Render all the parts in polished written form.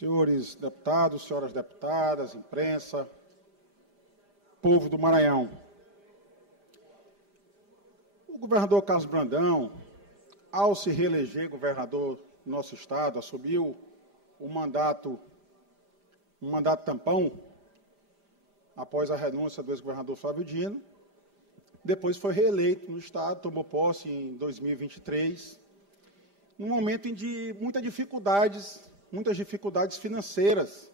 Senhores deputados, senhoras deputadas, imprensa, povo do Maranhão. O governador Carlos Brandão, ao se reeleger governador do nosso estado, assumiu um mandato tampão, após a renúncia do ex-governador Flávio Dino. Depois foi reeleito no estado, tomou posse em 2023, num momento de muitas dificuldades financeiras,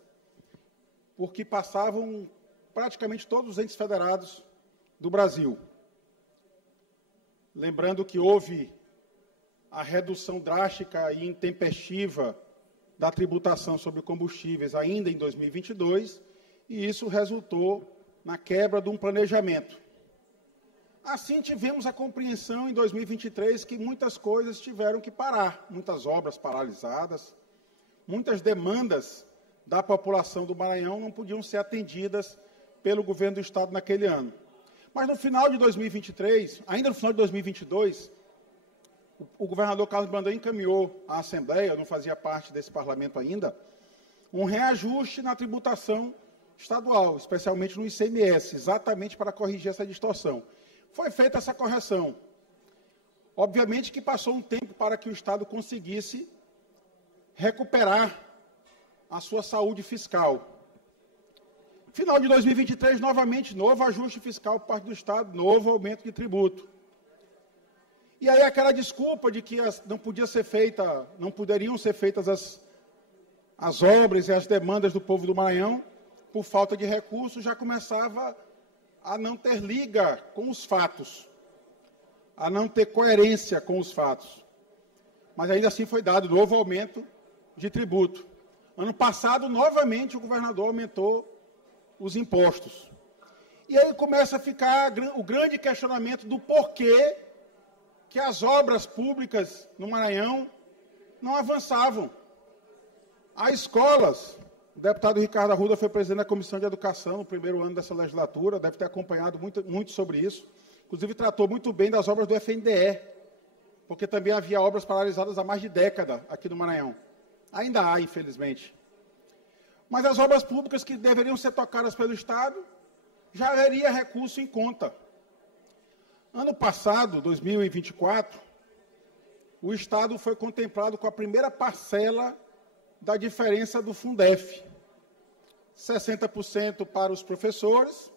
porque passavam praticamente todos os entes federados do Brasil. Lembrando que houve a redução drástica e intempestiva da tributação sobre combustíveis ainda em 2022, e isso resultou na quebra de um planejamento. Assim, tivemos a compreensão em 2023 que muitas coisas tiveram que parar, muitas obras paralisadas, muitas demandas da população do Maranhão não podiam ser atendidas pelo governo do estado naquele ano. Mas no final de 2023, ainda no final de 2022, o governador Carlos Brandão encaminhou à Assembleia, eu não fazia parte desse parlamento ainda, um reajuste na tributação estadual, especialmente no ICMS, exatamente para corrigir essa distorção. Foi feita essa correção. Obviamente que passou um tempo para que o estado conseguisse recuperar a sua saúde fiscal. Final de 2023, novamente, novo ajuste fiscal por parte do estado, novo aumento de tributo. E aí aquela desculpa de que não poderiam ser feitas as obras e as demandas do povo do Maranhão, por falta de recursos, já começava a não ter liga com os fatos, a não ter coerência com os fatos. Mas ainda assim foi dado novo aumento de tributo. Ano passado, novamente, o governador aumentou os impostos. E aí começa a ficar o grande questionamento do porquê que as obras públicas no Maranhão não avançavam. Há escolas, o deputado Ricardo Arruda foi presidente da Comissão de Educação no primeiro ano dessa legislatura, deve ter acompanhado muito sobre isso, inclusive tratou muito bem das obras do FNDE, porque também havia obras paralisadas há mais de década aqui no Maranhão. Ainda há, infelizmente. Mas as obras públicas que deveriam ser tocadas pelo Estado, já haveria recurso em conta. Ano passado, 2024, o Estado foi contemplado com a primeira parcela da diferença do Fundef. 60% para os professores,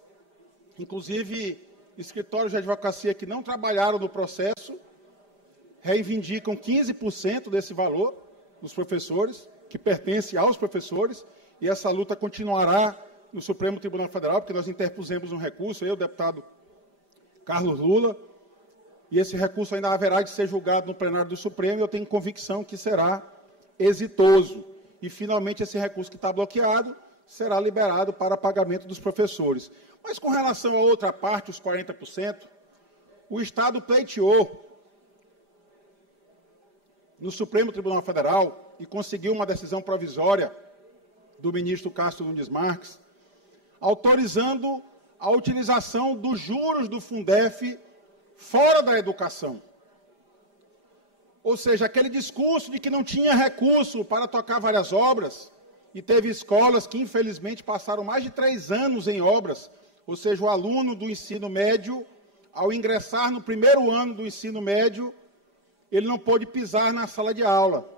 inclusive escritórios de advocacia que não trabalharam no processo, reivindicam 15% desse valor dos professores, que pertence aos professores, e essa luta continuará no Supremo Tribunal Federal, porque nós interpusemos um recurso, eu, o deputado Carlos Lula, e esse recurso ainda haverá de ser julgado no plenário do Supremo, e eu tenho convicção que será exitoso. E, finalmente, esse recurso que está bloqueado será liberado para pagamento dos professores. Mas, com relação a outra parte, os 40%, o Estado pleiteou no Supremo Tribunal Federal e conseguiu uma decisão provisória do ministro Castro Nunes Marques, autorizando a utilização dos juros do Fundef fora da educação. Ou seja, aquele discurso de que não tinha recurso para tocar várias obras, e teve escolas que, infelizmente, passaram mais de 3 anos em obras, ou seja, o aluno do ensino médio, ao ingressar no primeiro ano do ensino médio, ele não pôde pisar na sala de aula.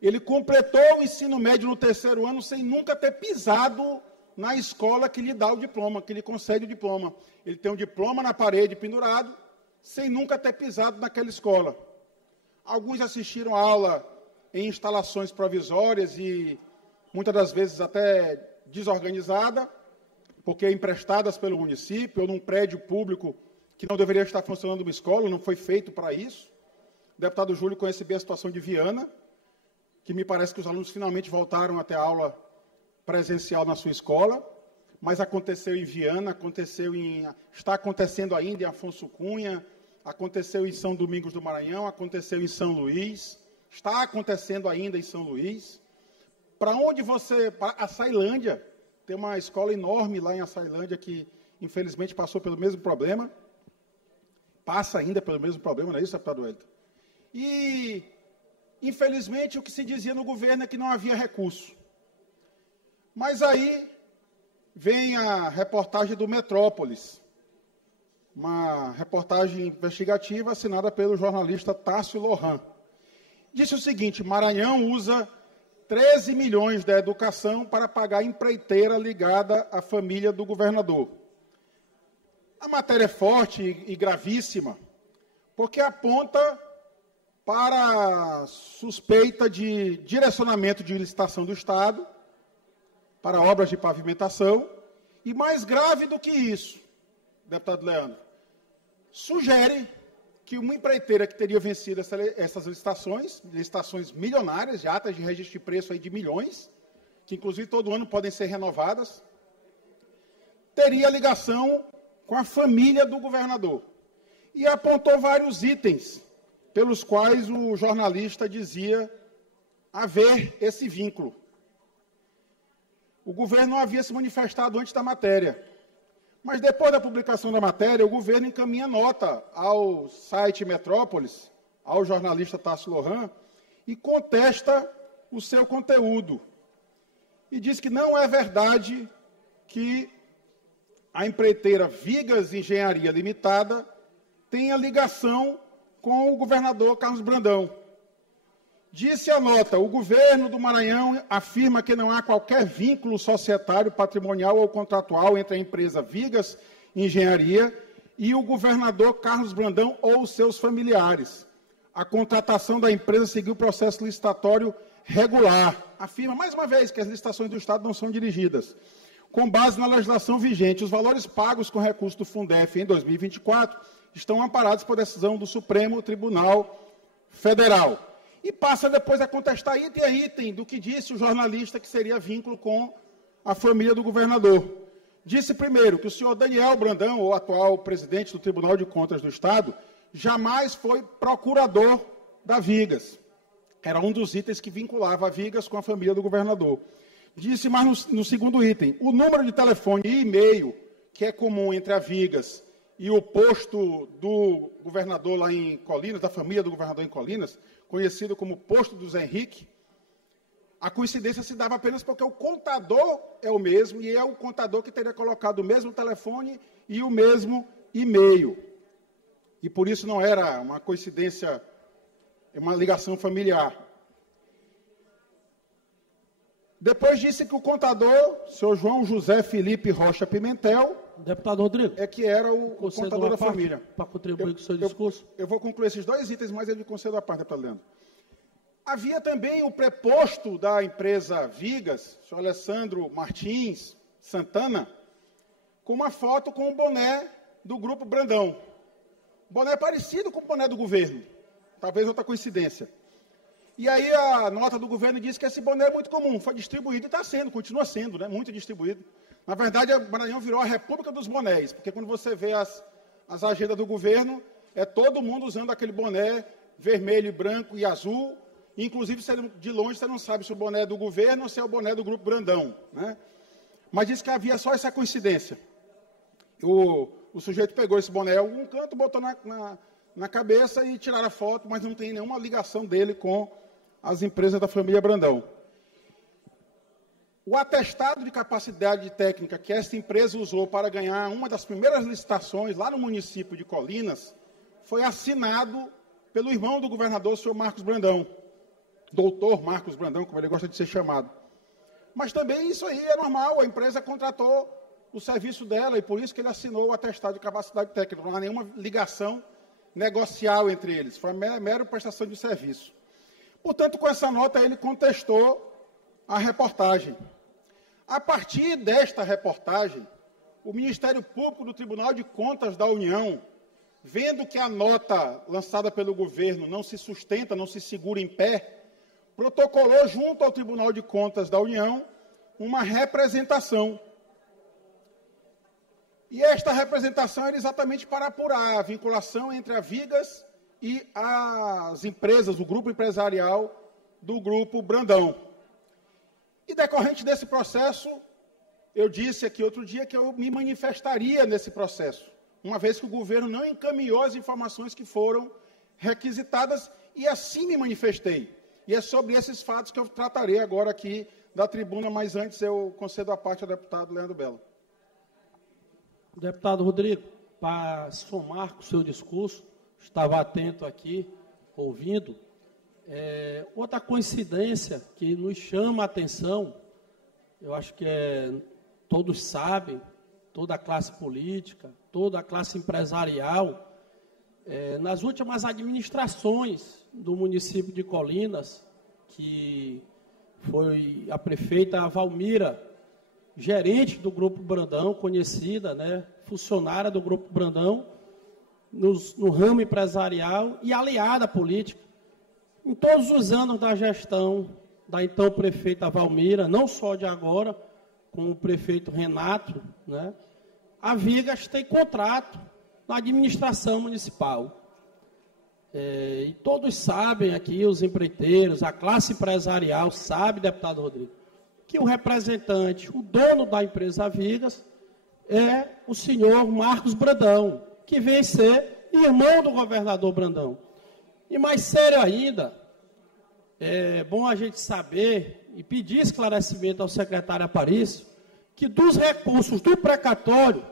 Ele completou o ensino médio no 3º ano sem nunca ter pisado na escola que lhe dá o diploma, que lhe concede o diploma. Ele tem um diploma na parede pendurado, sem nunca ter pisado naquela escola. Alguns assistiram a aula em instalações provisórias e, muitas das vezes, até desorganizada, porque emprestadas pelo município ou num prédio público que não deveria estar funcionando uma escola, não foi feito para isso. O deputado Júlio conhece bem a situação de Viana, que me parece que os alunos finalmente voltaram a ter aula presencial na sua escola, mas aconteceu em Viana, está acontecendo ainda em Afonso Cunha, aconteceu em São Domingos do Maranhão, aconteceu em São Luís, está acontecendo ainda em São Luís. Para Açailândia, tem uma escola enorme lá em Açailândia que, infelizmente, passou pelo mesmo problema, passa ainda pelo mesmo problema, não é isso, deputado Wellington? E, infelizmente, o que se dizia no governo é que não havia recurso. Mas aí vem a reportagem do Metrópolis, uma reportagem investigativa assinada pelo jornalista Tássio Lohan. Disse o seguinte: Maranhão usa 13 milhões da educação para pagar a empreiteira ligada à família do governador. A matéria é forte e gravíssima, porque aponta para suspeita de direcionamento de licitação do Estado para obras de pavimentação, e mais grave do que isso, deputado Leandro, sugere que uma empreiteira que teria vencido essas licitações milionárias, de atas de registro de preço aí de milhões, que inclusive todo ano podem ser renovadas, teria ligação com a família do governador. E apontou vários itens pelos quais o jornalista dizia haver esse vínculo. O governo não havia se manifestado antes da matéria, mas depois da publicação da matéria, o governo encaminha nota ao site Metrópolis, ao jornalista Tássio Lohan, e contesta o seu conteúdo. E diz que não é verdade que a empreiteira Vigas Engenharia Limitada tenha ligação com o governador Carlos Brandão. Disse a nota: o governo do Maranhão afirma que não há qualquer vínculo societário, patrimonial ou contratual entre a empresa Vigas Engenharia e o governador Carlos Brandão ou seus familiares. A contratação da empresa seguiu o processo licitatório regular. Afirma, mais uma vez, que as licitações do Estado não são dirigidas com base na legislação vigente. Os valores pagos com recurso do Fundef em 2024 estão amparados por decisão do Supremo Tribunal Federal. E passa depois a contestar item a item do que disse o jornalista que seria vínculo com a família do governador. Disse primeiro que o senhor Daniel Brandão, o atual presidente do Tribunal de Contas do Estado, jamais foi procurador da Vigas. Era um dos itens que vinculava a Vigas com a família do governador. Disse mais no segundo item: o número de telefone e e-mail que é comum entre a Vigas e o posto do governador lá em Colinas, da família do governador em Colinas, conhecido como posto do Zé Henrique, a coincidência se dava apenas porque o contador é o mesmo, e é o contador que teria colocado o mesmo telefone e o mesmo e-mail. E por isso não era uma coincidência, uma ligação familiar. Depois disse que o contador, senhor João José Felipe Rocha Pimentel, deputado Rodrigo, é que era o contador da família. Para contribuir com o seu discurso. Eu vou concluir esses dois itens, mas eu lhe concedo a parte, deputado Leandro. Havia também o preposto da empresa Vigas, o senhor Alessandro Martins Santana, com uma foto com o boné do Grupo Brandão. Boné parecido com o boné do governo. Talvez outra coincidência. E aí a nota do governo diz que esse boné é muito comum, foi distribuído e está sendo, continua sendo, né, muito distribuído. Na verdade, o Maranhão virou a República dos Bonés, porque quando você vê as agendas do governo, é todo mundo usando aquele boné vermelho, branco e azul, e, inclusive, de longe você não sabe se o boné é do governo ou se é o boné do Grupo Brandão, né? Mas diz que havia só essa coincidência. O sujeito pegou esse boné em algum canto, botou na cabeça e tiraram a foto, mas não tem nenhuma ligação dele com as empresas da família Brandão. O atestado de capacidade técnica que essa empresa usou para ganhar uma das primeiras licitações lá no município de Colinas foi assinado pelo irmão do governador, o senhor Marcos Brandão, doutor Marcos Brandão, como ele gosta de ser chamado. Mas também isso aí é normal, a empresa contratou o serviço dela e por isso que ele assinou o atestado de capacidade técnica. Não há nenhuma ligação negocial entre eles, foi uma mera prestação de serviço. Portanto, com essa nota, ele contestou a reportagem. A partir desta reportagem, o Ministério Público do Tribunal de Contas da União, vendo que a nota lançada pelo governo não se sustenta, não se segura em pé, protocolou junto ao Tribunal de Contas da União uma representação. E esta representação era exatamente para apurar a vinculação entre a Vigas e as empresas, o grupo empresarial do Grupo Brandão. E decorrente desse processo, eu disse aqui outro dia que eu me manifestaria nesse processo, uma vez que o governo não encaminhou as informações que foram requisitadas, e assim me manifestei. E é sobre esses fatos que eu tratarei agora aqui da tribuna, mas antes eu concedo a parte ao deputado Leandro Belo. Deputado Rodrigo, para somar com o seu discurso, estava atento aqui, ouvindo. Outra coincidência que nos chama a atenção, eu acho que todos sabem, toda a classe política, toda a classe empresarial, nas últimas administrações do município de Colinas, que foi a prefeita Valmira, gerente do Grupo Brandão, conhecida, né, funcionária do Grupo Brandão, no ramo empresarial e aliada política. Em todos os anos da gestão da então prefeita Valmira, não só de agora, com o prefeito Renato, né, a Vigas tem contrato na administração municipal. E todos sabem aqui, os empreiteiros, a classe empresarial, sabe, deputado Rodrigo, que o representante, o dono da empresa Vigas, é o senhor Marcos Brandão, que vem ser irmão do governador Brandão. E mais sério ainda, é bom a gente saber e pedir esclarecimento ao secretário Aparício, que dos recursos do precatório,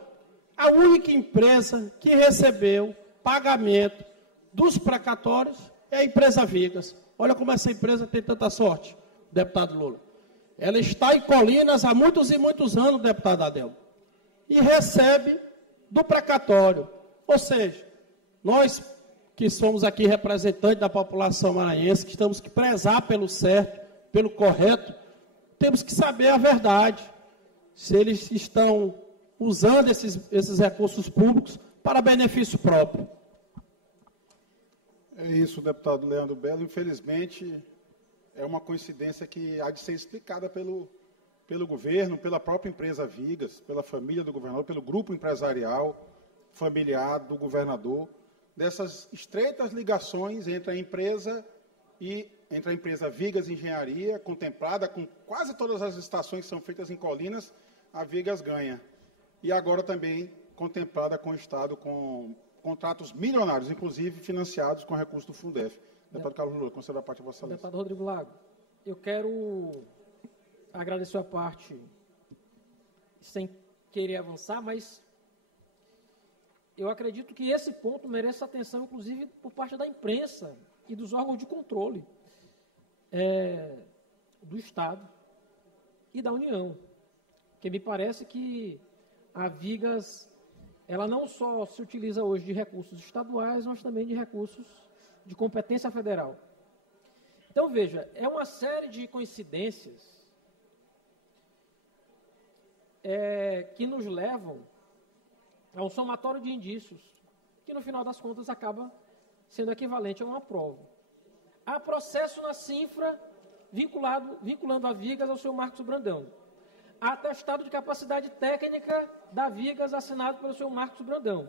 a única empresa que recebeu pagamento dos precatórios é a empresa Vigas. Olha como essa empresa tem tanta sorte, deputado Lula. Ela está em Colinas há muitos e muitos anos, deputado Adelmo, e recebe do precatório. Ou seja, nós que somos aqui representantes da população maranhense, que temos que prezar pelo certo, pelo correto, temos que saber a verdade, se eles estão usando esses recursos públicos para benefício próprio. É isso, deputado Leandro Belo. Infelizmente, é uma coincidência que há de ser explicada pelo governo, pela própria empresa Vigas, pela família do governador, pelo grupo empresarial familiar do governador, dessas estreitas ligações entre a empresa Vigas Engenharia, contemplada com quase todas as estações que são feitas em Colinas, a Vigas ganha. E agora também contemplada com o Estado, com contratos milionários, inclusive financiados com recursos do Fundef. Deputado Carlos Lula, considera a parte de Vossa Excelência. Deputado Rodrigo Lago, eu quero agradecer a parte, sem querer avançar, mas eu acredito que esse ponto merece atenção, inclusive, por parte da imprensa e dos órgãos de controle do Estado e da União, porque me parece que a Vigas, ela não só se utiliza hoje de recursos estaduais, mas também de recursos de competência federal. Então, veja, é uma série de coincidências que nos levam a um somatório de indícios, que no final das contas acaba sendo equivalente a uma prova. Há processo na CINFRA vinculando a Vigas ao seu Marcos Brandão. Há atestado de capacidade técnica da Vigas assinado pelo seu Marcos Brandão.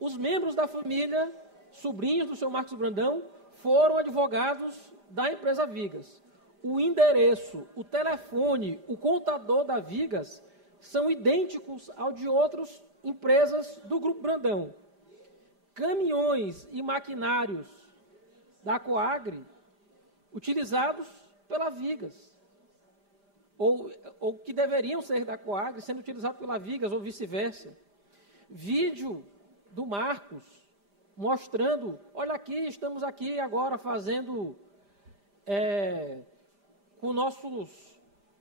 Os membros da família, sobrinhos do seu Marcos Brandão, foram advogados da empresa Vigas. O endereço, o telefone, o contador da Vigas são idênticos ao de outras empresas do Grupo Brandão. Caminhões e maquinários da Coagri utilizados pela Vigas, ou que deveriam ser da Coagri, sendo utilizados pela Vigas, ou vice-versa. Vídeo do Marcos, mostrando, olha aqui, estamos aqui agora fazendo, com nossos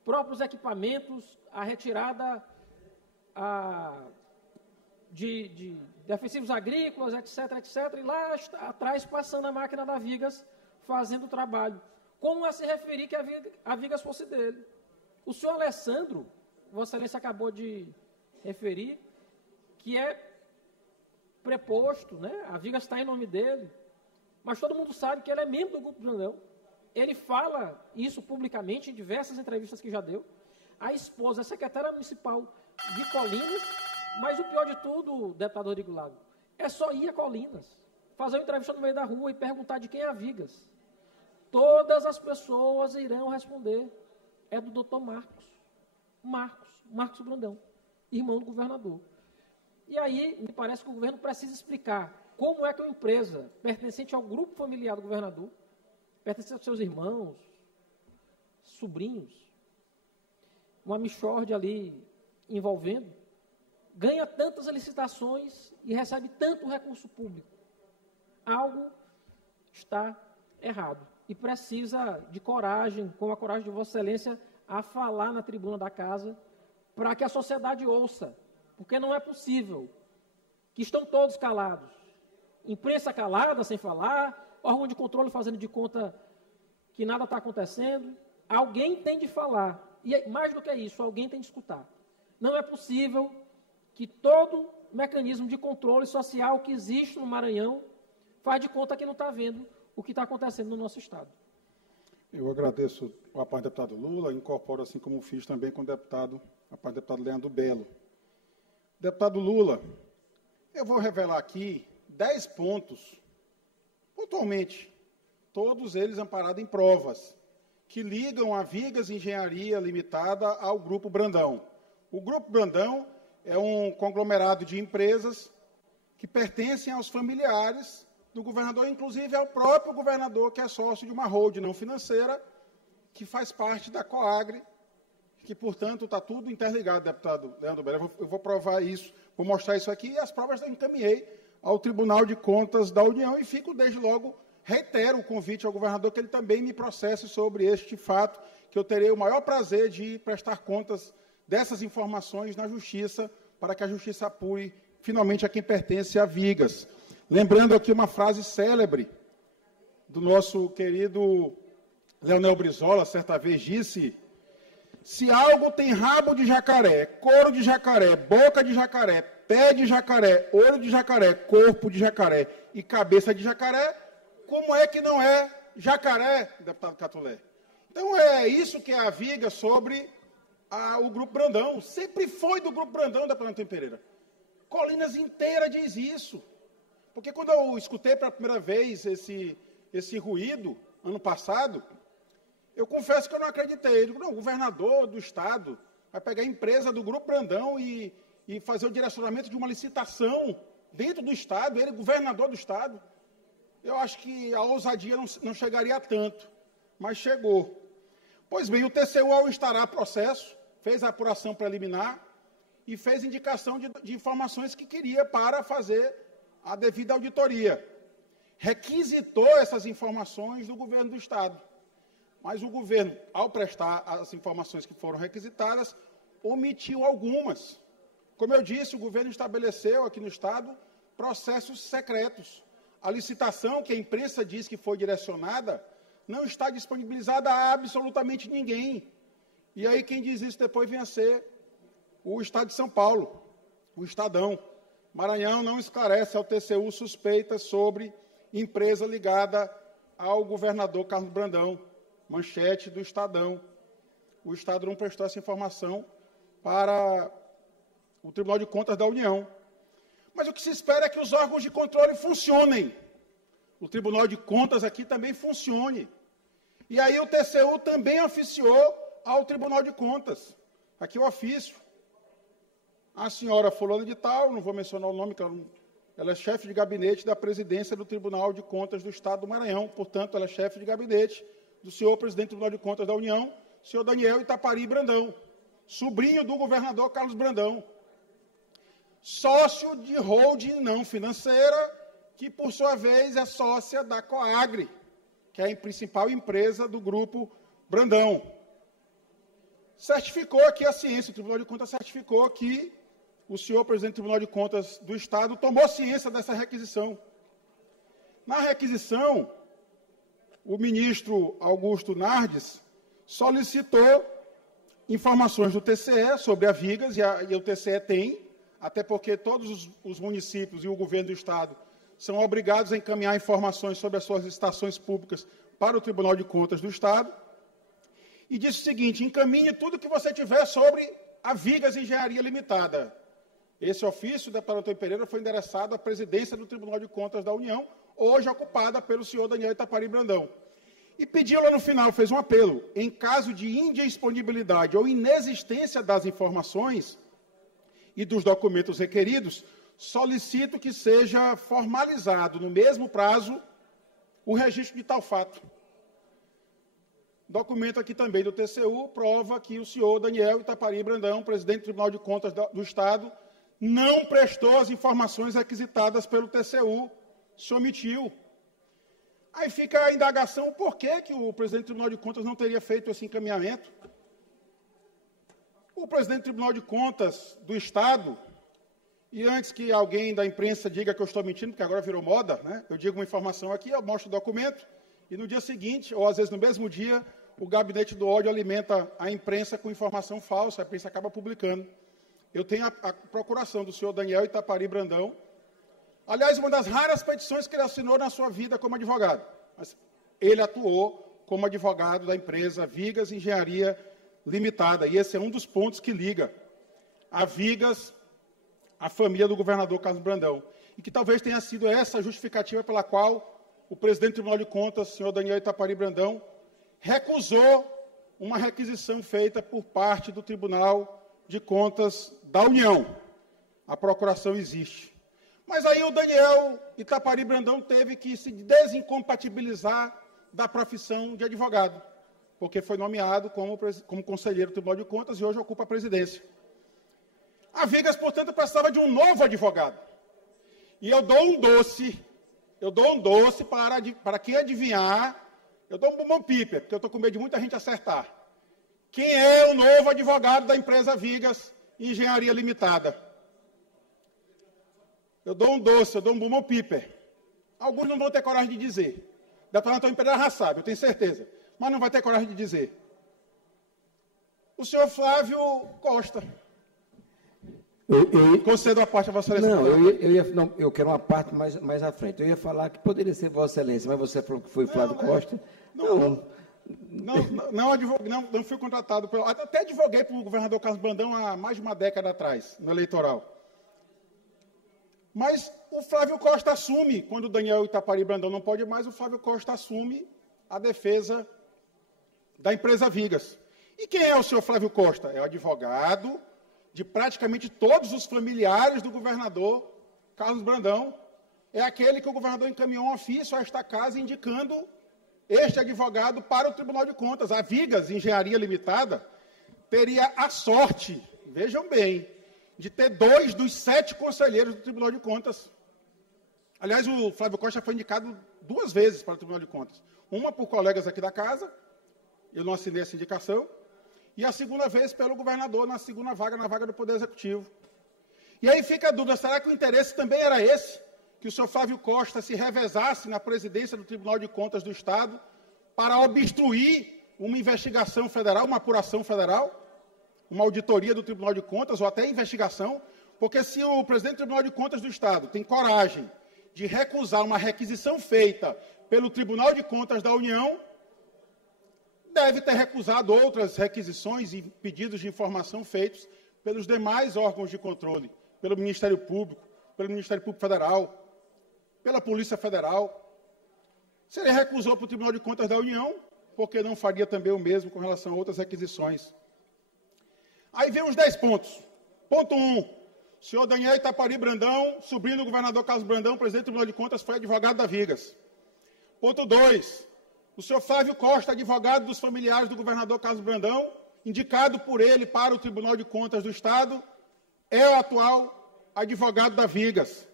próprios equipamentos, a retirada de defensivos agrícolas, etc., etc., e lá atrás, passando a máquina da Vigas, fazendo o trabalho. Como a se referir que a Vigas fosse dele? O senhor Alessandro, Vossa Excelência acabou de referir, que é preposto, né? A Vigas está em nome dele, mas todo mundo sabe que ele é membro do Grupo Brandão. Ele fala isso publicamente em diversas entrevistas que já deu. A esposa é secretária municipal de Colinas, mas o pior de tudo, deputado Rodrigo Lago, é só ir a Colinas, fazer uma entrevista no meio da rua e perguntar de quem é a Vigas. Todas as pessoas irão responder. É do doutor Marcos Brandão, irmão do governador. E aí, me parece que o governo precisa explicar como é que uma empresa pertencente ao grupo familiar do governador, pertence aos seus irmãos, sobrinhos, uma mixórdia ali envolvendo, ganha tantas licitações e recebe tanto recurso público. Algo está errado. E precisa de coragem, como a coragem de Vossa Excelência, a falar na tribuna da casa, para que a sociedade ouça. Porque não é possível que estão todos calados. Imprensa calada, sem falar, órgão de controle fazendo de conta que nada está acontecendo. Alguém tem de falar. E mais do que isso, alguém tem de escutar. Não é possível que todo mecanismo de controle social que existe no Maranhão faz de conta que não está vendo o que está acontecendo no nosso Estado. Eu agradeço a parte do deputado Lula, incorporo assim como fiz também com a parte do deputado Leandro Belo. Deputado Lula, eu vou revelar aqui 10 pontos, pontualmente, todos eles amparados em provas, que ligam a Vigas Engenharia Limitada ao Grupo Brandão. O Grupo Brandão é um conglomerado de empresas que pertencem aos familiares do governador, inclusive ao próprio governador, que é sócio de uma holding não financeira, que faz parte da Coagri, que, portanto, está tudo interligado, deputado Leandro Belo. Eu vou provar isso, vou mostrar isso aqui, e as provas eu encaminhei ao Tribunal de Contas da União, e fico, desde logo, reitero o convite ao governador que ele também me processe sobre este fato, que eu terei o maior prazer de prestar contas dessas informações na Justiça, para que a Justiça apure, finalmente, a quem pertence a Vigas. Lembrando aqui uma frase célebre do nosso querido Leonel Brizola, certa vez disse: se algo tem rabo de jacaré, couro de jacaré, boca de jacaré, pé de jacaré, olho de jacaré, corpo de jacaré e cabeça de jacaré, como é que não é jacaré, deputado Catulé? Então é isso que é a Viga sobre o Grupo Brandão. Sempre foi do Grupo Brandão, deputado Antônio Pereira. Colinas inteira diz isso. Porque quando eu escutei pela primeira vez esse ruído, ano passado, eu confesso que eu não acreditei. Eu digo, não, o governador do Estado vai pegar a empresa do Grupo Brandão e fazer o direcionamento de uma licitação dentro do Estado, ele, governador do Estado. Eu acho que a ousadia não chegaria a tanto, mas chegou. Pois bem, o TCU, ao instaurar processo, fez a apuração preliminar e fez indicação de informações que queria para fazer a devida auditoria. Requisitou essas informações do governo do Estado. Mas o governo, ao prestar as informações que foram requisitadas, omitiu algumas. Como eu disse, o governo estabeleceu aqui no Estado processos secretos. A licitação que a imprensa diz que foi direcionada não está disponibilizada a absolutamente ninguém. E aí quem diz isso depois vem a ser o Estado de São Paulo, o Estadão. Maranhão não esclarece ao TCU suspeitas sobre empresa ligada ao governador Carlos Brandão. Manchete do Estadão. O Estado não prestou essa informação para o Tribunal de Contas da União. Mas o que se espera é que os órgãos de controle funcionem. O Tribunal de Contas aqui também funcione. E aí o TCU também oficiou ao Tribunal de Contas. Aqui o ofício. A senhora fulana de tal, não vou mencionar o nome, que ela é chefe de gabinete da presidência do Tribunal de Contas do Estado do Maranhão. Portanto, ela é chefe de gabinete do senhor presidente do Tribunal de Contas da União, senhor Daniel Itapari Brandão, sobrinho do governador Carlos Brandão. Sócio de holding não financeira, que, por sua vez, é sócia da Coagri, que é a principal empresa do Grupo Brandão. Certificou aqui a ciência, o Tribunal de Contas certificou que o senhor presidente do Tribunal de Contas do Estado tomou ciência dessa requisição. Na requisição, o ministro Augusto Nardes solicitou informações do TCE sobre a Vigas, e o TCE tem, até porque todos os municípios e o governo do Estado são obrigados a encaminhar informações sobre as suas licitações públicas para o Tribunal de Contas do Estado, e disse o seguinte: encaminhe tudo que você tiver sobre a Vigas Engenharia Limitada. Esse ofício, deputado Antônio Pereira, foi endereçado à presidência do Tribunal de Contas da União, hoje ocupada pelo senhor Daniel Itapari Brandão. E pediu lá no final, fez um apelo: em caso de indisponibilidade ou inexistência das informações e dos documentos requeridos, solicito que seja formalizado no mesmo prazo o registro de tal fato. documento aqui também do TCU prova que o senhor Daniel Itapari Brandão, presidente do Tribunal de Contas do Estado, não prestou as informações requisitadas pelo TCU, se omitiu. Aí fica a indagação, por que o presidente do Tribunal de Contas não teria feito esse encaminhamento? O presidente do Tribunal de Contas do Estado, e antes que alguém da imprensa diga que eu estou mentindo, porque agora virou moda, né? Eu digo uma informação aqui, eu mostro o documento, e no dia seguinte, ou às vezes no mesmo dia, o gabinete do ódio alimenta a imprensa com informação falsa, a imprensa acaba publicando. Eu tenho a procuração do senhor Daniel Itapari Brandão, aliás, uma das raras petições que ele assinou na sua vida como advogado. Mas ele atuou como advogado da empresa Vigas Engenharia Limitada, e esse é um dos pontos que liga a Vigas à família do governador Carlos Brandão, e que talvez tenha sido essa a justificativa pela qual o presidente do Tribunal de Contas, senhor Daniel Itapari Brandão, recusou uma requisição feita por parte do Tribunal de Contas da União. A procuração existe. Mas aí o Daniel Itapari Brandão teve que se desincompatibilizar da profissão de advogado, porque foi nomeado como conselheiro do Tribunal de Contas e hoje ocupa a presidência. A Vigas, portanto, precisava de um novo advogado. E eu dou um doce para quem adivinhar, eu dou um bombom piper, porque eu estou com medo de muita gente acertar. Quem é o novo advogado da empresa Vigas Engenharia Limitada? Eu dou um doce, eu dou um bombom piper. Alguns não vão ter coragem de dizer. Deputado Antônio Pereira já sabe, eu tenho certeza. Mas não vai ter coragem de dizer. O senhor Flávio Costa. Concedo a parte a Vossa Excelência. Não, eu quero uma parte mais à frente. Eu ia falar que poderia ser Vossa Excelência, mas você falou que foi Flávio Costa. Não fui contratado. Até advoguei para o governador Carlos Brandão há mais de uma década atrás, no eleitoral. Mas o Flávio Costa assume, quando o Daniel Itapari Brandão não pode mais, o Flávio Costa assume a defesa da empresa Vigas. E quem é o senhor Flávio Costa? É o advogado de praticamente todos os familiares do governador Carlos Brandão. É aquele que o governador encaminhou um ofício a esta casa indicando este advogado para o Tribunal de Contas. A Vigas Engenharia Limitada teria a sorte, vejam bem, de ter 2 dos 7 conselheiros do Tribunal de Contas. Aliás, o Flávio Costa foi indicado 2 vezes para o Tribunal de Contas. Uma por colegas aqui da casa, eu não assinei essa indicação, e a segunda vez pelo governador na segunda vaga, na vaga do Poder Executivo. E aí fica a dúvida, será que o interesse também era esse? Que o senhor Flávio Costa se revezasse na presidência do Tribunal de Contas do Estado para obstruir uma investigação federal, uma apuração federal, uma auditoria do Tribunal de Contas, ou até investigação, porque se o presidente do Tribunal de Contas do Estado tem coragem de recusar uma requisição feita pelo Tribunal de Contas da União, deve ter recusado outras requisições e pedidos de informação feitos pelos demais órgãos de controle, pelo Ministério Público Federal, pela Polícia Federal. Se ele recusou para o Tribunal de Contas da União, por que não faria também o mesmo com relação a outras requisições? Aí vem os 10 pontos. Ponto 1. O senhor Daniel Itapari Brandão, sobrinho do governador Carlos Brandão, presidente do Tribunal de Contas, foi advogado da Vigas. Ponto 2. O senhor Flávio Costa, advogado dos familiares do governador Carlos Brandão, indicado por ele para o Tribunal de Contas do Estado, é o atual advogado da Vigas.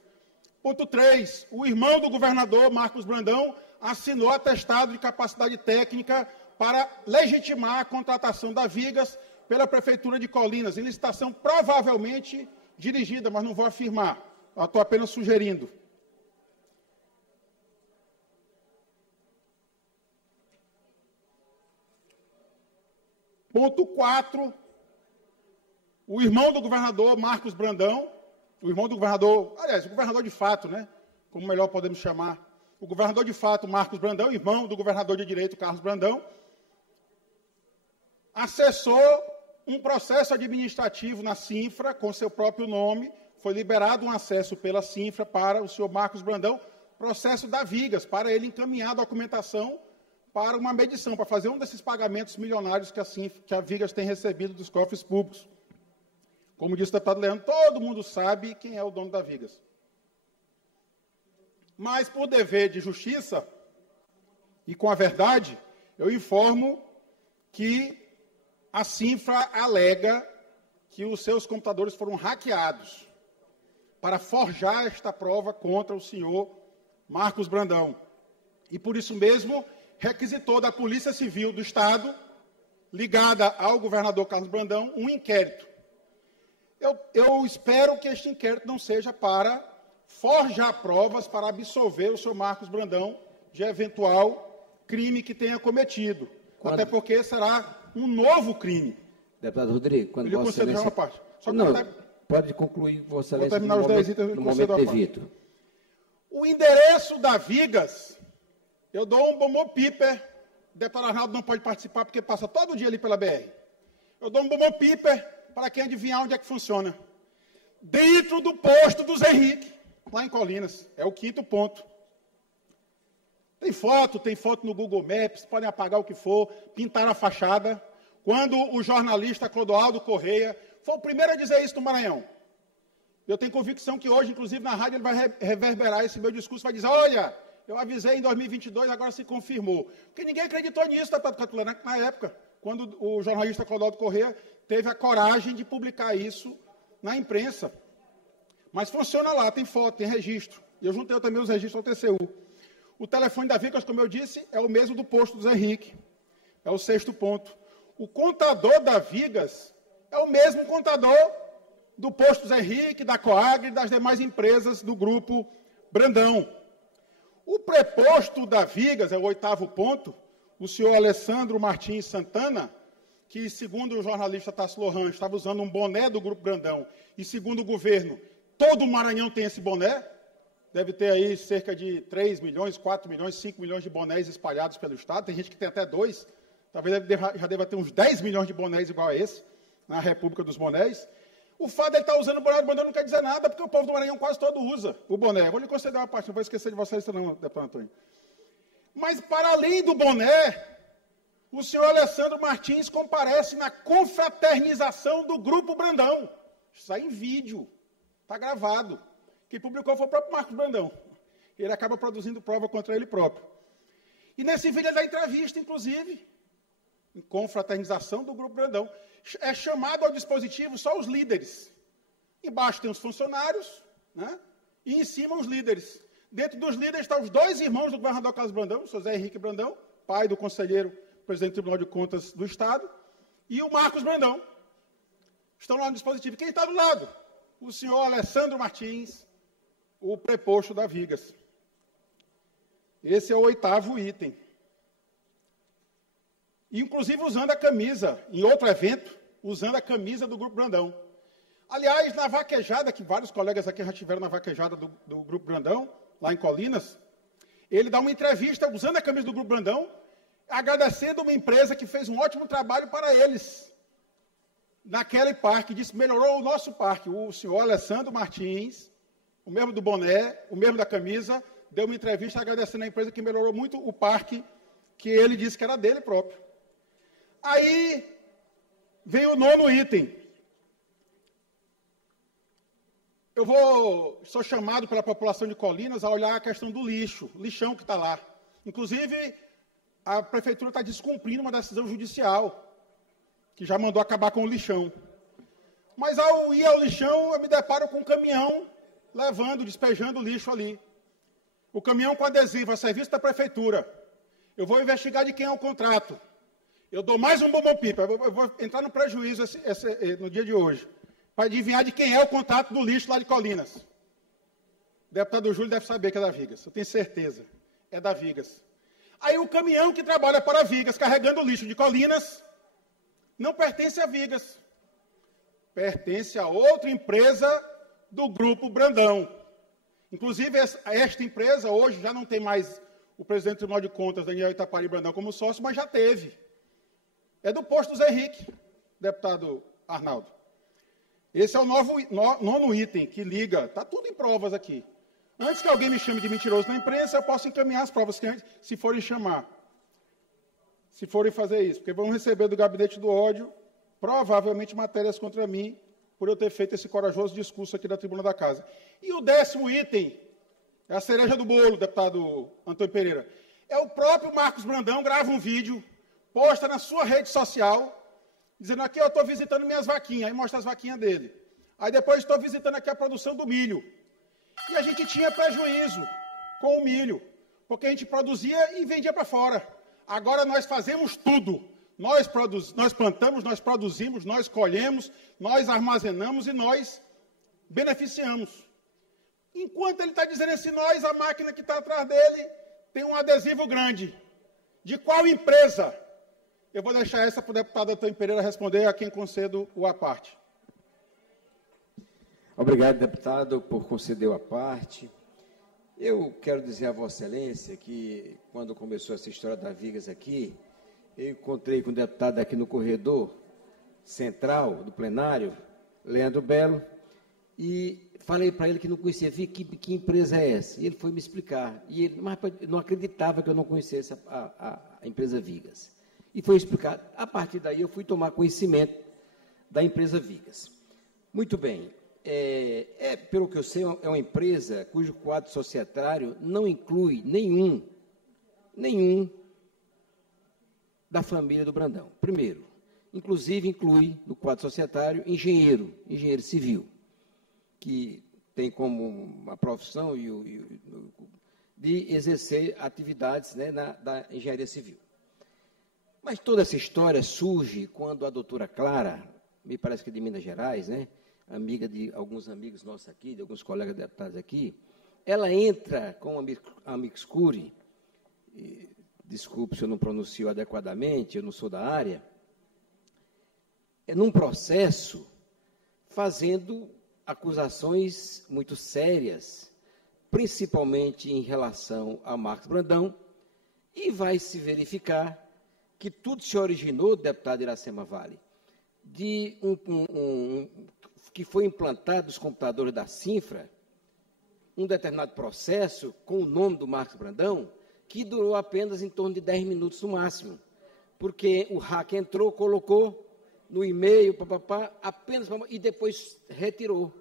Ponto 3. O irmão do governador, Marcos Brandão, assinou atestado de capacidade técnica para legitimar a contratação da Vigas pela Prefeitura de Colinas, em licitação provavelmente dirigida, mas não vou afirmar, estou apenas sugerindo. Ponto 4, o irmão do governador, Marcos Brandão, o irmão do governador, aliás, o governador de fato, né, como melhor podemos chamar, o governador de fato, Marcos Brandão, irmão do governador de direito, Carlos Brandão, acessou um processo administrativo na Cinfra, com seu próprio nome, foi liberado um acesso pela Cinfra para o senhor Marcos Brandão, processo da Vigas, para ele encaminhar a documentação para uma medição, para fazer um desses pagamentos milionários que a Vigas tem recebido dos cofres públicos. Como disse o deputado Leandro, todo mundo sabe quem é o dono da Vigas. Mas, por dever de justiça e com a verdade, eu informo que a Cinfra alega que os seus computadores foram hackeados para forjar esta prova contra o senhor Marcos Brandão. E, por isso mesmo, requisitou da Polícia Civil do Estado, ligada ao governador Carlos Brandão, um inquérito. Eu espero que este inquérito não seja para forjar provas para absolver o senhor Marcos Brandão de eventual crime que tenha cometido. Até porque será um novo crime. Deputado Rodrigo, quando Vossa Excelência... uma parte. Só não, pode concluir, Vossa Excelência, terminar os 10 itens no momento devido. O endereço da Vigas, eu dou um bombopiper, o deputado Arnaldo não pode participar porque passa todo dia ali pela BR. Eu dou um bombopiper para quem adivinhar onde é que funciona. Dentro do posto do Zé Henrique, lá em Colinas. É o 5º ponto. Tem foto no Google Maps, podem apagar o que for, pintar a fachada. Quando o jornalista Clodoaldo Correia foi o primeiro a dizer isso no Maranhão. Eu tenho convicção que hoje, inclusive na rádio, ele vai reverberar esse meu discurso, vai dizer, olha, eu avisei em 2022, agora se confirmou. Porque ninguém acreditou nisso, deputado Catulana, na época, quando o jornalista Clodoaldo Correia teve a coragem de publicar isso na imprensa. Mas funciona lá, tem foto, tem registro. E eu juntei também os registros ao TCU. O telefone da Vigas, como eu disse, é o mesmo do posto do Zé Henrique. É o 6º ponto. O contador da Vigas é o mesmo contador do posto Zé Henrique, da Coagre e das demais empresas do grupo Brandão. O preposto da Vigas, é o 8º ponto, o senhor Alessandro Martins Santana, que, segundo o jornalista Tasso Lohan, estava usando um boné do grupo Brandão, e segundo o governo, todo o Maranhão tem esse boné, deve ter aí cerca de 3 milhões, 4 milhões, 5 milhões de bonés espalhados pelo Estado, tem gente que tem até 2, talvez já deva ter uns 10 milhões de bonés igual a esse, na República dos Bonés. O fato de ele estar usando o boné do Brandão não quer dizer nada, porque o povo do Maranhão quase todo usa o boné. Eu vou lhe conceder uma parte, não vou esquecer de vocês não, deputado Antônio. Mas, para além do boné, o senhor Alessandro Martins comparece na confraternização do Grupo Brandão. Isso aí em vídeo, está gravado. Quem publicou foi o próprio Marcos Brandão. Ele acaba produzindo prova contra ele próprio. E nesse vídeo ele dá entrevista, inclusive, em confraternização do Grupo Brandão. É chamado ao dispositivo só os líderes. Embaixo tem os funcionários, né? E em cima os líderes. Dentro dos líderes estão os 2 irmãos do governador Carlos Brandão, o senhor Zé Henrique Brandão, pai do conselheiro, presidente do Tribunal de Contas do Estado, e o Marcos Brandão. Estão lá no dispositivo. Quem está do lado? O senhor Alessandro Martins, o preposto da Vigas. Esse é o 8º item. Inclusive usando a camisa, em outro evento, usando a camisa do Grupo Brandão. Aliás, na vaquejada, que vários colegas aqui já tiveram na vaquejada do Grupo Brandão, lá em Colinas, ele dá uma entrevista usando a camisa do Grupo Brandão, agradecendo uma empresa que fez um ótimo trabalho para eles. Naquele parque, disse, melhorou o nosso parque. O senhor Alessandro Martins, o mesmo do boné, o mesmo da camisa, deu uma entrevista agradecendo a empresa que melhorou muito o parque, que ele disse que era dele próprio. Aí vem o 9º item. Sou chamado pela população de Colinas a olhar a questão do lixo, lixão que está lá. Inclusive, a prefeitura está descumprindo uma decisão judicial, que já mandou acabar com o lixão. Mas ao ir ao lixão, eu me deparo com um caminhão despejando lixo ali. O caminhão com adesivo a serviço da prefeitura. Eu vou investigar de quem é o contrato. Eu dou mais um bombopipa. Eu vou entrar no prejuízo no dia de hoje, para adivinhar de quem é o contrato do lixo lá de Colinas. O deputado Júlio deve saber que é da Vigas. Eu tenho certeza. É da Vigas. Aí o caminhão que trabalha para a Vigas, carregando o lixo de Colinas, não pertence a Vigas. Pertence a outra empresa do Grupo Brandão. Inclusive, esta empresa hoje já não tem mais o presidente do Tribunal de Contas, Daniel Itapari Brandão, como sócio, mas já teve. É do posto Zé Henrique, deputado Arnaldo. Esse é o 9º item que liga, está tudo em provas aqui. Antes que alguém me chame de mentiroso na imprensa, eu posso encaminhar as provas, se forem chamar. Se forem fazer isso, porque vão receber do gabinete do ódio, provavelmente matérias contra mim, por eu ter feito esse corajoso discurso aqui da tribuna da casa. E o 10º item, é a cereja do bolo, deputado Antônio Pereira. É o próprio Marcos Brandão grava um vídeo posta na sua rede social, dizendo aqui eu estou visitando minhas vaquinhas, aí mostra as vaquinhas dele. Aí depois estou visitando aqui a produção do milho. E a gente tinha prejuízo com o milho, porque a gente produzia e vendia para fora. Agora nós fazemos tudo. Nós plantamos, nós produzimos, nós colhemos, nós armazenamos e nós beneficiamos. Enquanto ele está dizendo esse nós, a máquina que está atrás dele tem um adesivo grande. De qual empresa? Eu vou deixar essa para o deputado Antônio Pereira responder, a quem concedo o à parte. Obrigado, deputado, por conceder o à parte. Eu quero dizer a Vossa Excelência que, quando começou essa história da Vigas aqui, eu encontrei com o deputado aqui no corredor central do plenário, Leandro Belo, e falei para ele que não conhecia, que empresa é essa? E ele foi me explicar. E ele não acreditava que eu não conhecesse a empresa Vigas. E foi explicar. A partir daí, eu fui tomar conhecimento da empresa Vigas. Muito bem. Pelo que eu sei, é uma empresa cujo quadro societário não inclui nenhum da família do Brandão. Primeiro, inclusive inclui no quadro societário engenheiro civil, que tem como uma profissão de exercer atividades, né, da engenharia civil. Mas toda essa história surge quando a doutora Clara, me parece que de Minas Gerais, né, amiga de alguns amigos nossos aqui, de alguns colegas deputados aqui, ela entra com a amicus curiae, desculpe se eu não pronuncio adequadamente, eu não sou da área, num processo fazendo acusações muito sérias, principalmente em relação a Marcos Brandão, e vai se verificar que tudo se originou, deputado Iracema Vale, de que foi implantado nos computadores da Cinfra, um determinado processo com o nome do Marcos Brandão, que durou apenas em torno de 10 minutos no máximo, porque o hacker entrou, colocou no e-mail, e depois retirou.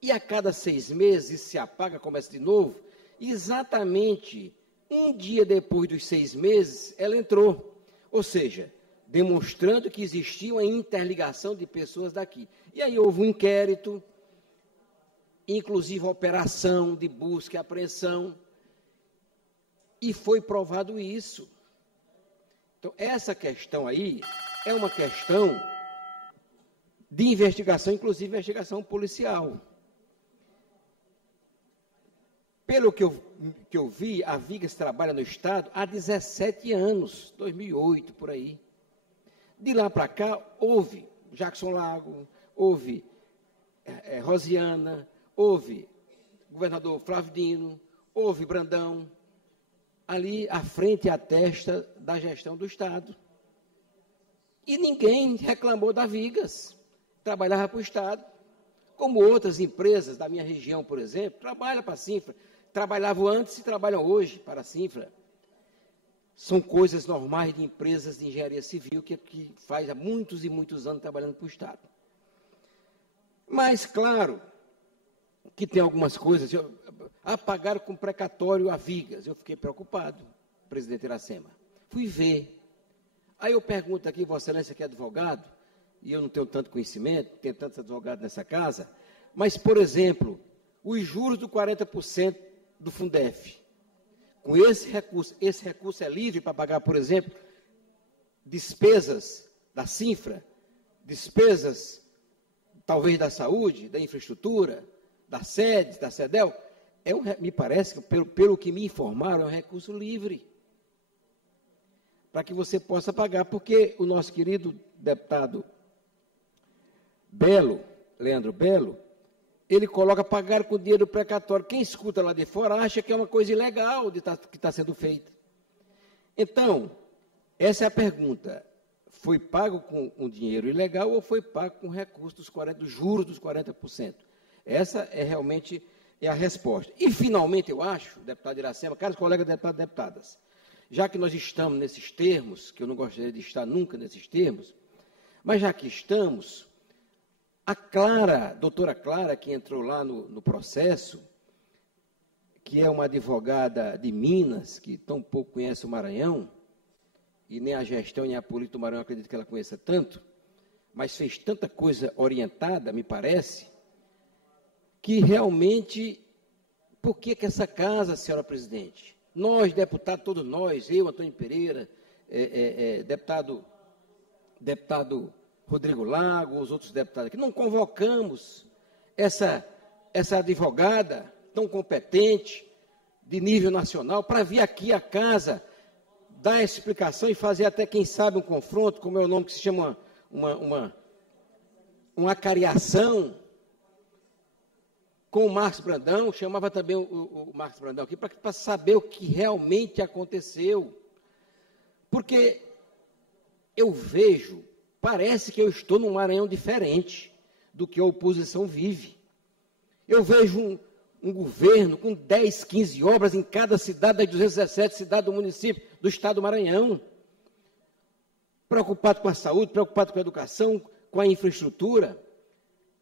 E a cada 6 meses se apaga, começa de novo, exatamente um dia depois dos 6 meses, ela entrou. Ou seja, demonstrando que existia uma interligação de pessoas daqui. E aí houve um inquérito, inclusive operação de busca e apreensão, e foi provado isso. Então, essa questão aí é uma questão de investigação, inclusive investigação policial. Pelo que eu vi, a Vigas trabalha no Estado há 17 anos, 2008, por aí. De lá para cá, houve Jackson Lago, houve Rosiana, houve governador Flávio Dino, houve Brandão, ali à frente e à testa da gestão do Estado. E ninguém reclamou da Vigas, trabalhava para o Estado. Como outras empresas da minha região, por exemplo, trabalham para a Cinfra, trabalhavam antes e trabalham hoje para a Cinfra. São coisas normais de empresas de engenharia civil que faz há muitos e muitos anos trabalhando para o Estado. Mas, claro, que tem algumas coisas. Apagaram com precatório a Vigas. Eu fiquei preocupado, presidente Iracema. Fui ver. Aí eu pergunto aqui, Vossa Excelência, que é advogado, e eu não tenho tanto conhecimento, tem tantos advogados nessa casa, mas, por exemplo, os juros do 40% do Fundef, com esse recurso é livre para pagar, por exemplo, despesas da Cinfra, despesas, talvez, da saúde, da infraestrutura, da SEDES, da SEDEL. Me parece que, pelo que me informaram, é um recurso livre para que você possa pagar, porque o nosso querido deputado Belo, Leandro Belo, ele coloca pagar com dinheiro precatório. Quem escuta lá de fora acha que é uma coisa ilegal que está sendo feita. Então, essa é a pergunta. Foi pago com um dinheiro ilegal ou foi pago com recursos dos juros dos 40%? Essa é realmente a resposta. E, finalmente, eu acho, deputado Iracema, caros colegas deputados e deputadas, já que nós estamos nesses termos, que eu não gostaria de estar nunca nesses termos, mas já que estamos, a Clara, doutora Clara, que entrou lá no processo, que é uma advogada de Minas, que tão pouco conhece o Maranhão, e nem a gestão, nem a política do Maranhão, acredito que ela conheça tanto, mas fez tanta coisa orientada, me parece, que realmente, por que essa casa, senhora presidente? Nós, deputados, todos nós, eu, Antônio Pereira, deputado Rodrigo Lago, os outros deputados aqui, não convocamos essa advogada tão competente, de nível nacional, para vir aqui à casa, dar essa explicação e fazer até, quem sabe, um confronto, como é o nome que se chama, uma acariação com o Marcos Brandão, chamava também o Marcos Brandão aqui, para saber o que realmente aconteceu. Porque eu vejo, parece que eu estou num Maranhão diferente do que a oposição vive. Eu vejo um governo com 10, 15 obras em cada cidade das 217 cidades do município do estado do Maranhão. Preocupado com a saúde, preocupado com a educação, com a infraestrutura.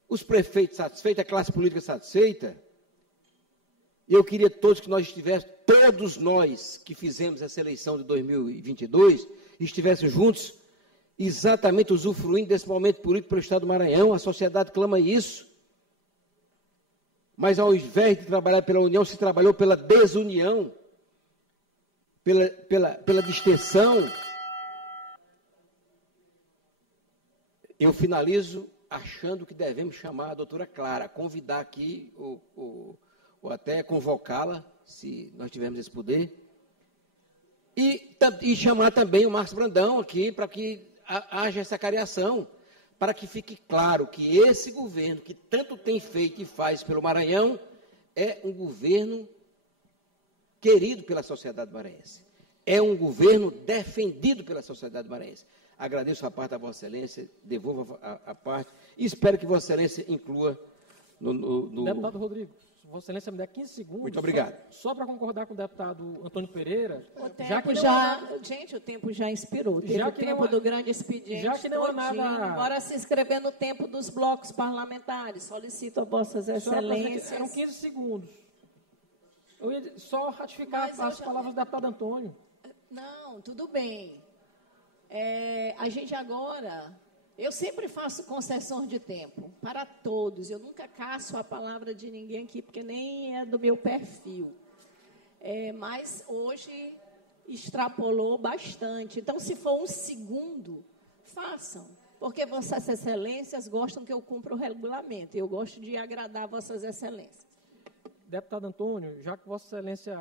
Os prefeitos satisfeitos, a classe política satisfeita. Eu queria todos que nós estivéssemos, todos nós que fizemos essa eleição de 2022, estivéssemos juntos, exatamente usufruindo desse momento político para o estado do Maranhão. A sociedade clama isso. Mas ao invés de trabalhar pela união, se trabalhou pela desunião, pela distensão. Eu finalizo achando que devemos chamar a doutora Clara, convidar aqui, ou até convocá-la, se nós tivermos esse poder, e chamar também o Marcos Brandão aqui, para que haja essa cariação, para que fique claro que esse governo, que tanto tem feito e faz pelo Maranhão, é um governo querido pela sociedade maranhense. É um governo defendido pela sociedade maranhense. Agradeço a parte da Vossa Excelência, devolvo a parte, e espero que Vossa Excelência inclua no... Deputado Rodrigo, Vossa Excelência me dá 15 segundos. Muito obrigado. Só para concordar com o deputado Antônio Pereira. O tempo gente, o tempo já expirou. Teve o tempo do grande expediente. Já que não há nada... Bora se inscrever no tempo dos blocos parlamentares. Solicito a Vossas Excelências. Eram 15 segundos. Eu ia só ratificar as palavras do deputado Antônio. Não, tudo bem. A gente agora... Eu sempre faço concessões de tempo para todos. Eu nunca caço a palavra de ninguém aqui, porque nem é do meu perfil. Mas hoje extrapolou bastante. Então, se for um segundo, façam. Porque Vossas Excelências gostam que eu cumpra o regulamento. Eu gosto de agradar Vossas Excelências. Deputado Antônio, já que Vossa Excelência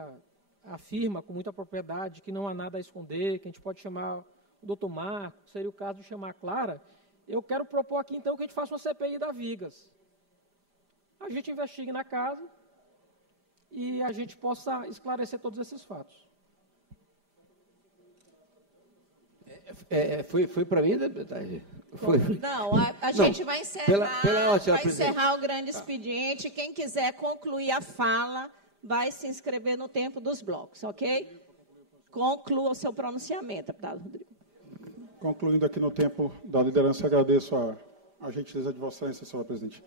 afirma com muita propriedade que não há nada a esconder, que a gente pode chamar o doutor Marco, seria o caso de chamar a Clara... Eu quero propor aqui, então, que a gente faça uma CPI da Vigas. A gente investigue na casa e a gente possa esclarecer todos esses fatos. Foi para mim, deputado? Não, a gente vai encerrar o grande expediente. Quem quiser concluir a fala, vai se inscrever no tempo dos blocos, ok? Conclua o seu pronunciamento, deputado Rodrigo. Concluindo aqui no tempo da liderança, agradeço a gentileza de Vossa Excelência, senhora presidente.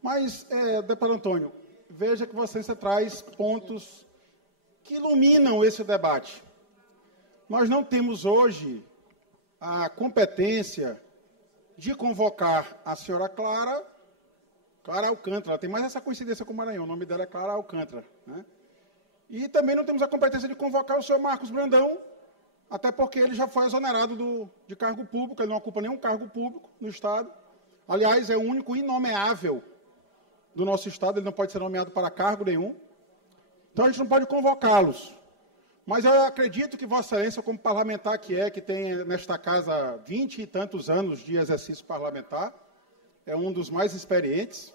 Mas, deputado Antônio, veja que Vossa Excelência traz pontos que iluminam esse debate. Nós não temos hoje a competência de convocar a senhora Clara Alcântara. Ela tem mais essa coincidência com o Maranhão, o nome dela é Clara Alcântara, né? E também não temos a competência de convocar o senhor Marcos Brandão, até porque ele já foi exonerado de cargo público, ele não ocupa nenhum cargo público no Estado. Aliás, é o único inomeável do nosso Estado, ele não pode ser nomeado para cargo nenhum. Então, a gente não pode convocá-los. Mas eu acredito que Vossa Excelência, como parlamentar que tem nesta casa 20 e tantos anos de exercício parlamentar, é um dos mais experientes,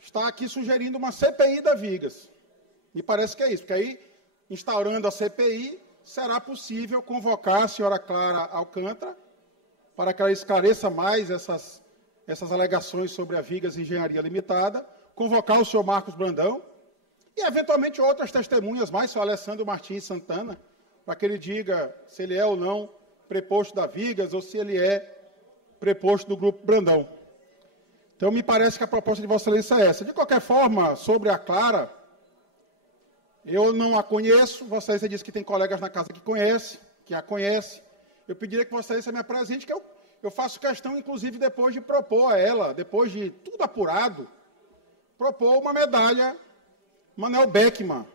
está aqui sugerindo uma CPI da Vigas. Me parece que é isso, porque aí, instaurando a CPI, será possível convocar a senhora Clara Alcântara para que ela esclareça mais essas alegações sobre a Vigas Engenharia Limitada, convocar o senhor Marcos Brandão e, eventualmente, outras testemunhas mais, o senhor Alessandro Martins Santana, para que ele diga se ele é ou não preposto da Vigas ou se ele é preposto do Grupo Brandão. Então, me parece que a proposta de Vossa Excelência é essa. De qualquer forma, sobre a Clara, eu não a conheço, Vossa Excelência disse que tem colegas na casa que conhece, que a conhece. Eu pediria que Vossa Excelência me apresente, que eu faço questão, inclusive, depois de propor a ela, depois de tudo apurado, propor uma medalha Manuel Beckmann,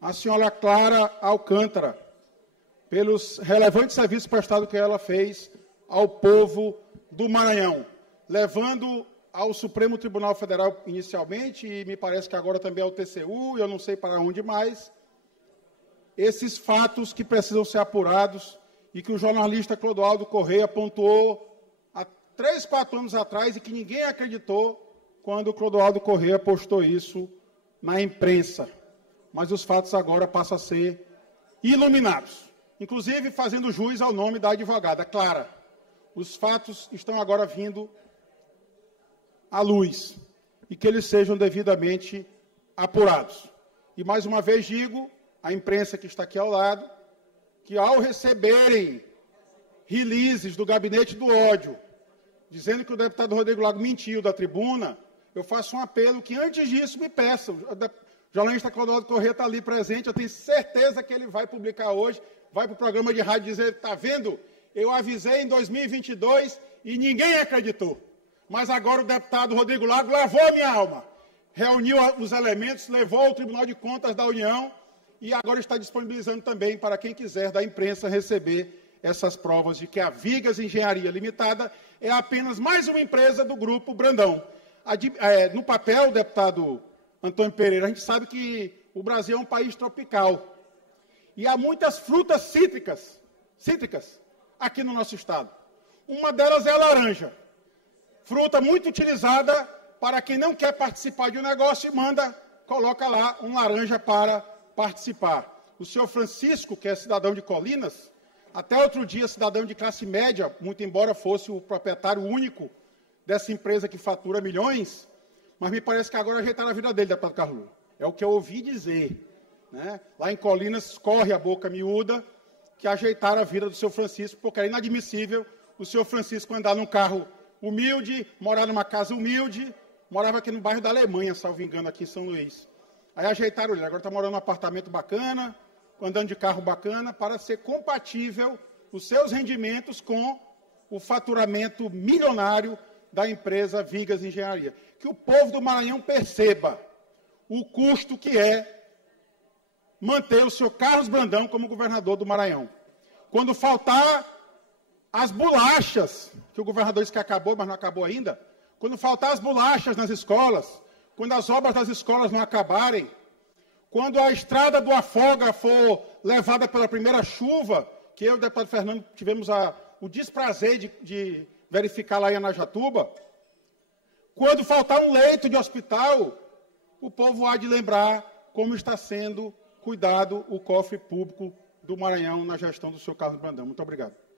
a senhora Clara Alcântara, pelos relevantes serviços prestados que ela fez ao povo do Maranhão, levando ao Supremo Tribunal Federal inicialmente, e me parece que agora também ao TCU, eu não sei para onde mais, esses fatos que precisam ser apurados e que o jornalista Clodoaldo Correia pontuou há 3, 4 anos atrás e que ninguém acreditou quando o Clodoaldo Correia postou isso na imprensa. Mas os fatos agora passam a ser iluminados, inclusive fazendo jus ao nome da advogada Clara. Os fatos estão agora vindo à luz e que eles sejam devidamente apurados. E, mais uma vez, digo à imprensa que está aqui ao lado, que ao receberem releases do gabinete do ódio, dizendo que o deputado Rodrigo Lago mentiu da tribuna, eu faço um apelo que, antes disso, me peçam. O jornalista Clodoaldo Correia está ali presente, eu tenho certeza que ele vai publicar hoje, vai para o programa de rádio dizer, está vendo? Eu avisei em 2022 e ninguém acreditou. Mas agora o deputado Rodrigo Lago lavou a minha alma, reuniu os elementos, levou ao Tribunal de Contas da União e agora está disponibilizando também para quem quiser da imprensa receber essas provas de que a Vigas Engenharia Limitada é apenas mais uma empresa do Grupo Brandão. No papel, deputado Antônio Pereira, a gente sabe que o Brasil é um país tropical e há muitas frutas cítricas aqui no nosso estado. Uma delas é a laranja, fruta muito utilizada para quem não quer participar de um negócio e coloca lá um laranja para participar. O senhor Francisco, que é cidadão de Colinas, até outro dia cidadão de classe média, muito embora fosse o proprietário único dessa empresa que fatura milhões, mas me parece que agora ajeitaram a vida dele, deputado Carlos. É o que eu ouvi dizer. Né? Lá em Colinas corre a boca miúda que ajeitaram a vida do senhor Francisco, porque é inadmissível o senhor Francisco andar num carro humilde, morar numa casa humilde, morava aqui no bairro da Alemanha, salvo engano, aqui em São Luís. Aí ajeitaram ele, agora está morando num apartamento bacana, andando de carro bacana, para ser compatível os seus rendimentos com o faturamento milionário da empresa Vigas Engenharia. Que o povo do Maranhão perceba o custo que é manter o senhor Carlos Brandão como governador do Maranhão. Quando faltar as bolachas, que o governador disse que acabou, mas não acabou ainda, quando faltar as bolachas nas escolas, quando as obras das escolas não acabarem, quando a estrada do Afoga for levada pela primeira chuva, que eu e o deputado Fernando tivemos o desprazer de verificar lá em Anajatuba, quando faltar um leito de hospital, o povo há de lembrar como está sendo cuidado o cofre público do Maranhão na gestão do senhor Carlos Brandão. Muito obrigado.